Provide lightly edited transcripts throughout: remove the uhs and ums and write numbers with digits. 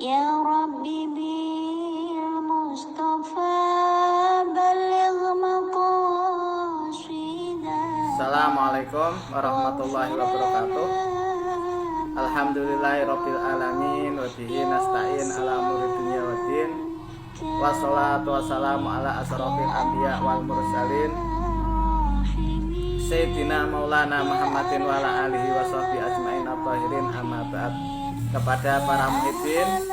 Ya Rabbi bil Mustafa baligh maqasidah. Assalamualaikum warahmatullahi wabarakatuh. Alhamdulillahirabbil alamin wa bihi nasta'in ala umuri dunya waddin. Wassalatu wassalamu ala asrofil anbiya wal mursalin Sayyidina Maulana Muhammadin wa ala alihi wa sahbihi ajmain at-tahirin, amma ba'd. Kepada para muhibbin,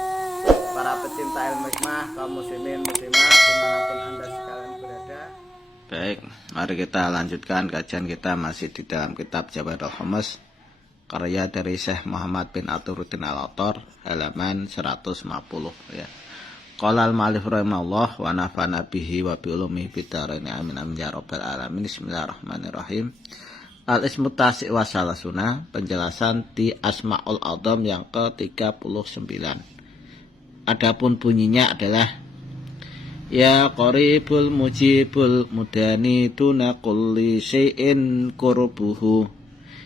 para pecinta ilmu hikmah, kaum muslimin muslimat dimanapun anda sekalian berada. Baik, mari kita lanjutkan kajian kita masih di dalam kitab Jawahirul Khamas karya dari Syekh Muhammad bin Athiruddin Al-Attar, halaman 150 ya. Qala al-ma'alif rahimahullah wa nafa'ana bihi wa bi ulumihi bidarain amin amin ya rabbal alamin. Bismillahirrahmanirrahim. Al-ismu tasi' wa salasuna, penjelasan di Asma'ul A'dzam yang ke-39. Adapun bunyinya adalah ya qaribul mujibul mudani tuna kulli syai'in qurbuhu.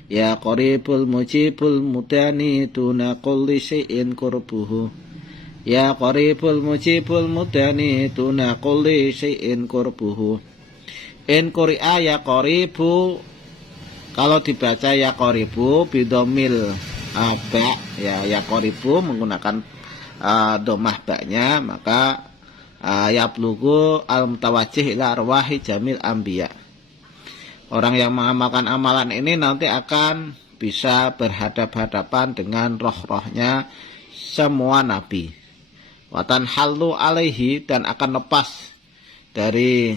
Ya qaribul mujibul mudani tuna kulli syai'in qurbuhu. Ya qaribul mujibul mudani tuna kulli syai'in qurbuhu. In quri'a ya qaribu, kalau dibaca ya qaribu bidomil ba ya qaribu menggunakan domah baknya, maka ya plugu al mutawajjih ila arwahi jamil anbiya. Orang yang mengamalkan amalan ini nanti akan bisa berhadap-hadapan dengan roh-rohnya semua nabi. Watan halu alaihi, dan akan lepas dari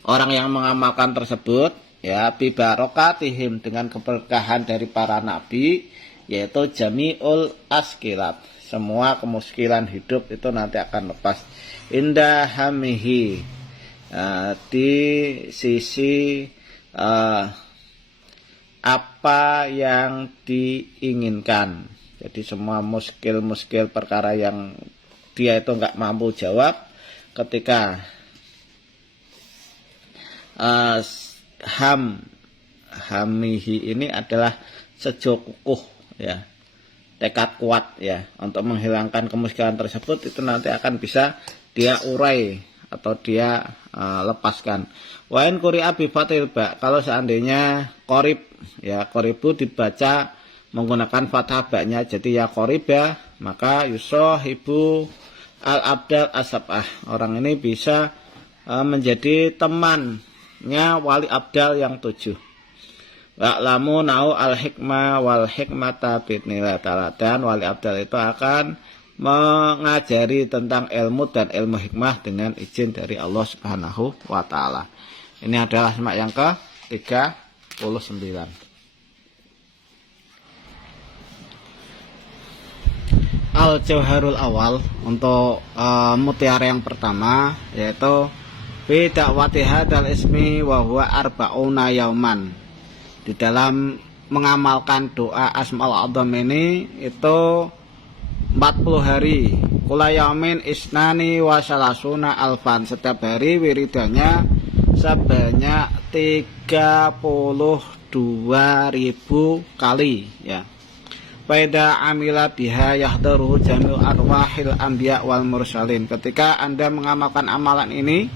orang yang mengamalkan tersebut ya bi barokatihim, dengan keberkahan dari para nabi, yaitu jami'ul askilat, semua kemuskilan hidup itu nanti akan lepas. Indahamihi, di sisi apa yang diinginkan. Jadi semua muskil perkara yang dia itu nggak mampu jawab, ketika hamihi ini adalah sejo kukuh ya, tekad kuat ya untuk menghilangkan kemiskinan tersebut, itu nanti akan bisa dia urai atau dia lepaskan. Wa in quri'a bi fathil ba, kalau seandainya qarib ya, qaribu dibaca menggunakan fathah ba-nya jadi ya qariba, maka yusahibu al abdal asabah, orang ini bisa menjadi temannya wali abdal yang 7. Wa'lamu nau al hikmah wal hikmata bidnillah ta'ala, dan wali abdal itu akan mengajari tentang ilmu dan ilmu hikmah dengan izin dari Allah Subhanahu wa taala. Ini adalah asma yang ke-39. Al-Jawharul awal, untuk mutiara yang pertama, yaitu fi da'wati hadzal ismi wa huwa arba'una yauman. Di dalam mengamalkan doa Asmaul A'dzam ini itu 40 hari. Kula yaumin isnani wa salasuna alfan, setiap hari wiridanya sebanyak 32.000 kali ya. Faida amila biha yahdaru jamil arwahil anbiya wal mursalin, ketika Anda mengamalkan amalan ini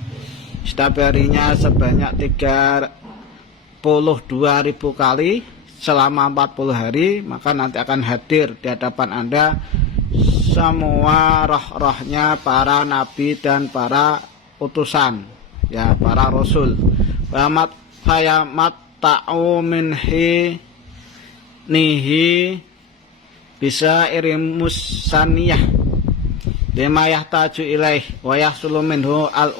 setiap harinya sebanyak 32.000 kali selama 40 hari, maka nanti akan hadir di hadapan Anda semua roh-rohnya para nabi dan para utusan ya, para rasul. Fayamat ta'u minhi nihi bisa irimus saniyah bima yahtaju ilaih wa yahsulu minhu al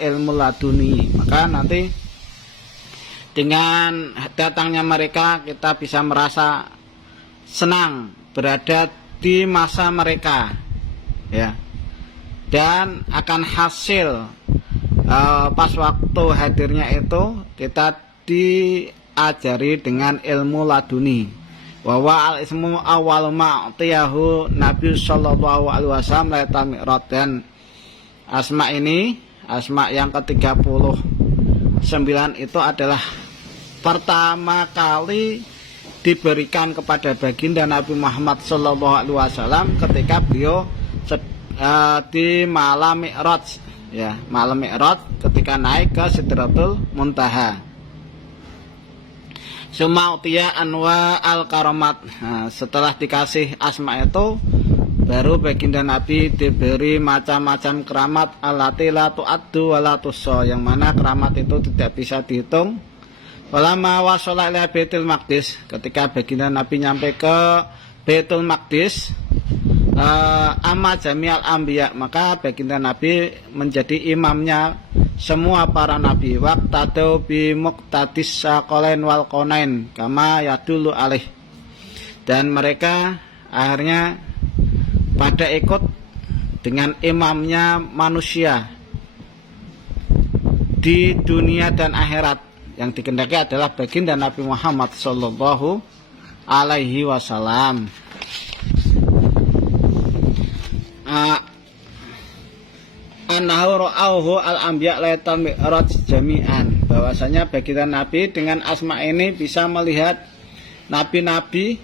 ilmu laduni, maka nanti dengan datangnya mereka kita bisa merasa senang berada di masa mereka ya, dan akan hasil pas waktu hadirnya itu kita diajari dengan ilmu laduni. Wa al ismu awal ma'tiyahu Nabi sallallahu alaihi wasallam laita mi'rad, dan asma ini, asma yang ke-39 itu adalah pertama kali diberikan kepada baginda Nabi Muhammad Sallallahu Alaihi Wasallam ketika beliau di malam Mi'raj, ya, malam Mi'raj ketika naik ke Sidratul Muntaha. Sumautia anwa al karomat. Setelah dikasih asma itu, baru baginda Nabi diberi macam-macam keramat allati la tu'addu wa la tuhsa, yang mana keramat itu tidak bisa dihitung. Walama wasala ila Baitul Maqdis, ketika baginda Nabi nyampe ke Baitul Maqdis, amma jami'al anbiya, maka baginda Nabi menjadi imamnya semua para nabi. Waqtadu bi muqtadis saqalain wal qanain kama yadullu alaih, dan mereka akhirnya pada ikut dengan imamnya manusia di dunia dan akhirat. Yang dikehendaki adalah baginda Nabi Muhammad sallallahu alaihi wasallam. Annahu ra'auhu al-anbiya laital mi'raj jami'an, bahwasanya baginda Nabi dengan asma ini bisa melihat nabi-nabi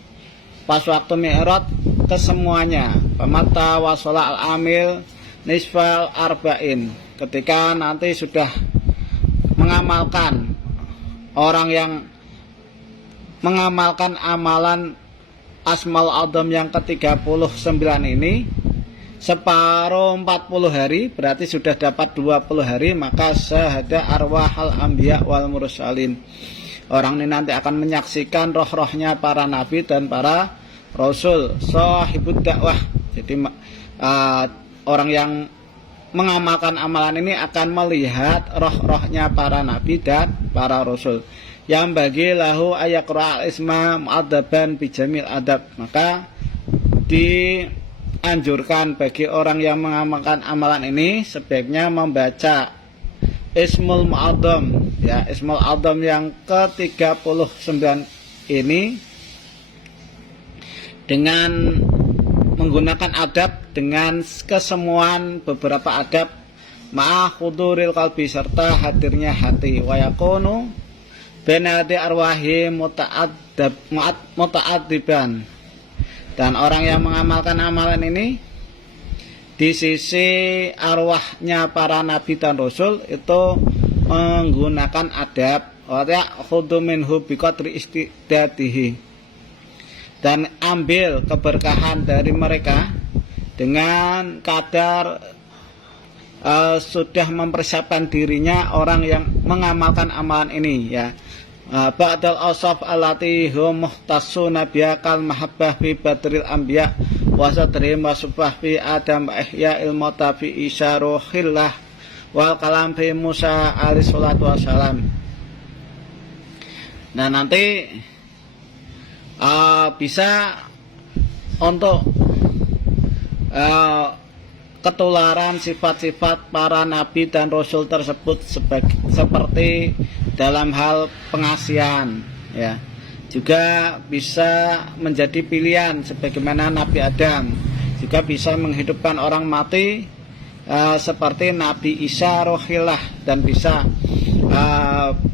pas waktu mi'raj kesemuanya. Pamata wasala al-amil nisfal arba'in, ketika nanti sudah mengamalkan, orang yang mengamalkan amalan Asmaul A'dzam yang ke-39 ini separuh 40 hari, berarti sudah dapat 20 hari, maka syahada arwahal anbiya wal mursalin. Orang ini nanti akan menyaksikan roh-rohnya para nabi dan para rasul, sahibud dakwah. Jadi orang yang mengamalkan amalan ini akan melihat roh-rohnya para nabi dan para rasul. Yang bagi lahu ayaqra al-isma mu'adzaban bijamil adab, maka dianjurkan bagi orang yang mengamalkan amalan ini sebaiknya membaca Ismul Mu'adzam, ya, Ismul A'dzam yang ke-39 ini dengan menggunakan adab, dengan kesemuan beberapa adab, ma'a khuduril qalbi, serta hadirnya hati, wa yakunu benadi arwahi muta'addiban, dan orang yang mengamalkan amalan ini di sisi arwahnya para nabi dan rasul itu menggunakan adab, wa ya'khudhu minhu biqadri istidadihi, dan ambil keberkahan dari mereka dengan kadar sudah mempersiapkan dirinya orang yang mengamalkan amalan ini, ya. Ba'dal awsaf allati hum muhtasuna biha kal mahabbah fi badril anbiya wa sadrihim wa subah fi adam wa ihya'il mauta fi isyaru khillah wal kalam fi Musa alaihi salatu wassalam. Nah, nanti bisa untuk ketularan sifat-sifat para nabi dan rasul tersebut seperti dalam hal pengasihan, ya, juga bisa menjadi pilihan sebagaimana Nabi Adam, juga bisa menghidupkan orang mati seperti Nabi Isa rohillah, dan bisa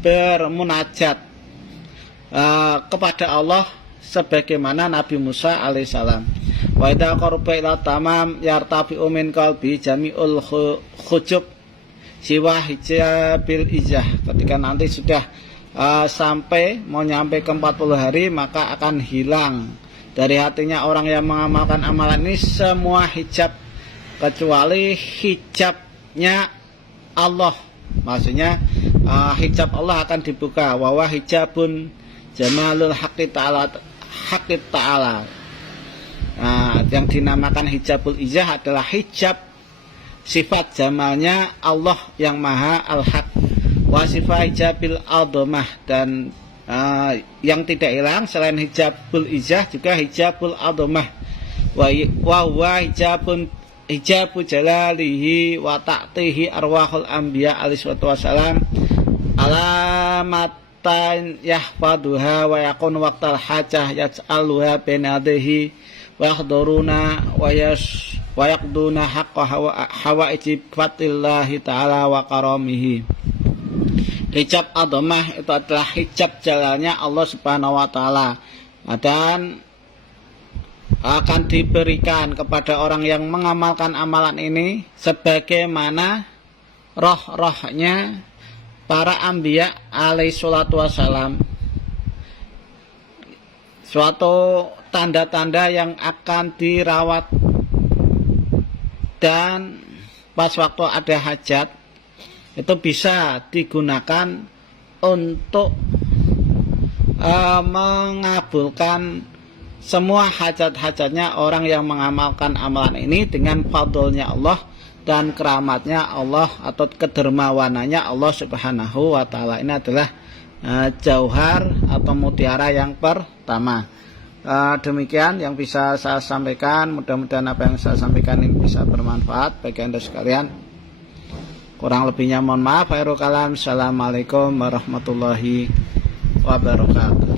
bermunajat kepada Allah sebagaimana Nabi Musa alaihissalam. Wa idza qaraba ila tamam yartafi'u min qalbi jami'ul khujub siwa hijabil ijah, ketika nanti sudah sampai mau nyampe ke 40 hari, maka akan hilang dari hatinya orang yang mengamalkan amalan ini semua hijab kecuali hijabnya Allah. Maksudnya hijab Allah akan dibuka, wa hijabun jamalul haqqi ta'ala. Yang dinamakan hijabul ijah adalah hijab sifat jamalnya Allah yang maha al-haq, wa sifat hijabil a'dzamah, dan yang tidak hilang selain hijabul ijah juga hijabul a'dzamah, wa huwa hijabu jalalihi wa ta'tihi arwahul anbiya alaihi wassalam alamatan yahfaduha wa yakun waqtal hajah yaj'aluha binadihi wa yahduruna wa yaqduna haqqa hawaiji fatillahi ta'ala wa karamihi. Hijab a'dzamah itu adalah hijab jalannya Allah subhanahu wa ta'ala, Dan akan diberikan kepada orang yang mengamalkan amalan ini sebagaimana roh-rohnya para anbiya alaihi salatu wassalam. Suatu tanda-tanda yang akan dirawat, dan pas waktu ada hajat itu bisa digunakan untuk mengabulkan semua hajat-hajatnya orang yang mengamalkan amalan ini dengan fadlnya Allah dan keramatnya Allah atau kedermawanannya Allah Subhanahu wa ta'ala. Ini adalah jauhar atau mutiara yang pertama. Demikian yang bisa saya sampaikan. Mudah-mudahan apa yang saya sampaikan ini bisa bermanfaat bagi Anda sekalian. Kurang lebihnya mohon maaf. Khairul kalam. Assalamualaikum warahmatullahi wabarakatuh.